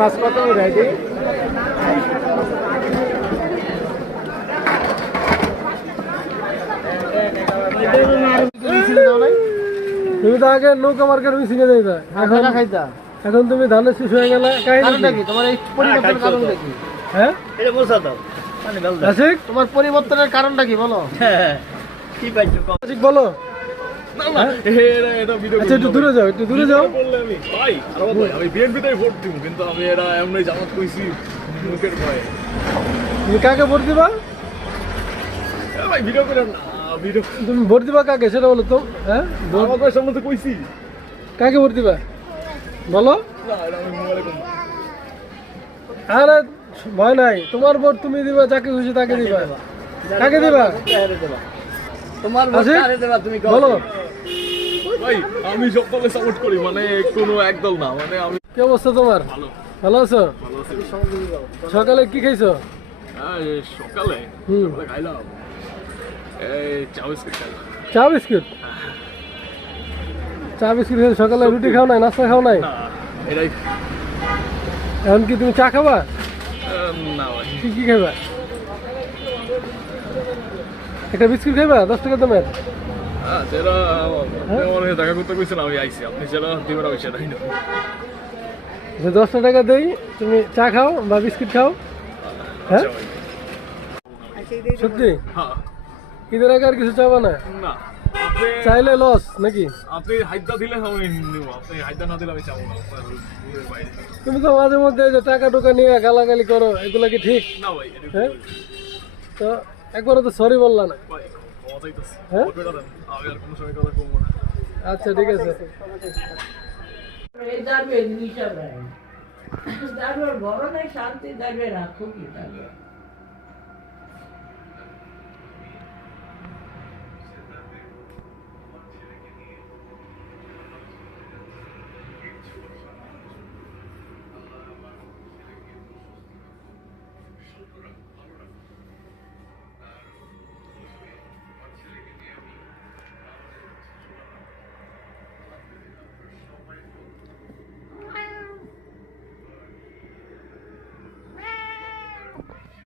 মাছ কত রেডি? তুমি তো আগে নৌকা মার্কেট মিশিয়ে যাইতা, এখন খাইতা। এখন তুমি ধানের শেষ হয়ে গেলে তোমার এই পরিবর্তনের কারণটা কি? হ্যাঁ এটা বলছো তো তোমার পরিবর্তনের কারণটা কি বলো? কি পাইছো ঠিক বলো। একটু দূরে যাও, একটু দূরে যাও। আমি বিএনপিতেই ভোট দিব, কিন্তু আমি এরা এমনি জামাত কইছি মুখের ভয়ে। তুমি কাকে ভোট দিবা? ভাই ভিডিও করেন না, ভিডিও। তুমি ভোট দিবা কাকে সেটা বলো তো। হ্যাঁ আমাকে সামনে তো কইছি কাকে ভোট দিবা বলো। না আমি মোবাইলে কম। আরে ভয় নাই, তোমার ভোট তুমি দিবা, যাকে খুশি তাকে দিবা। কাকে দিবা? তোমার ভোট কারে দিবা তুমি বলো। ভাই আমি সব দলে সাপোর্ট করি, মানে কোনো এক দল না, মানে আমি। কি অবস্থা তোমার? ভালো। ভালো আছো? ভালো আছি। সকালে কি খাইছো? সকালে খাইলাম এই চা বিস্কুট খাইলাম। চা বিস্কুট? চা বিস্কুট খেয়ে সকালে রুটি খাও নাই, নাস্তা খাও নাই? না এটাই। এখন কি তুমি চা খাবা? না ভাই। কি খাইবা? একটা বিস্কুট খাইবা 10 টাকা দামের? সেটা দেখা করতে কইছেন, আমি আইছি। আপনি সেটা দিবেন, আমি সেটাই নেব। 10 টাকা দেই, তুমি চা খাও বা বিস্কুট খাও। হ্যাঁ সত্যি? হ্যাঁ। ঈদের আগে আর কিছু চাবা না? না চাইলে লস নাকি? আপনি হাইদা দিলে আমি নেব, আপনি হাইদা না দিলে আমি চাবো না। তুমি তো মাঝে মধ্যে যে টাকা টুকা নিয়ে গালাগালি করো, এগুলো কি ঠিক? না ভাই। হ্যাঁ তো একবারও তো সরি বললা না। হ্যাঁ আচ্ছা ঠিক আছে। বড় নাই শান্তি, দাঁড়িয়ে রাখো কি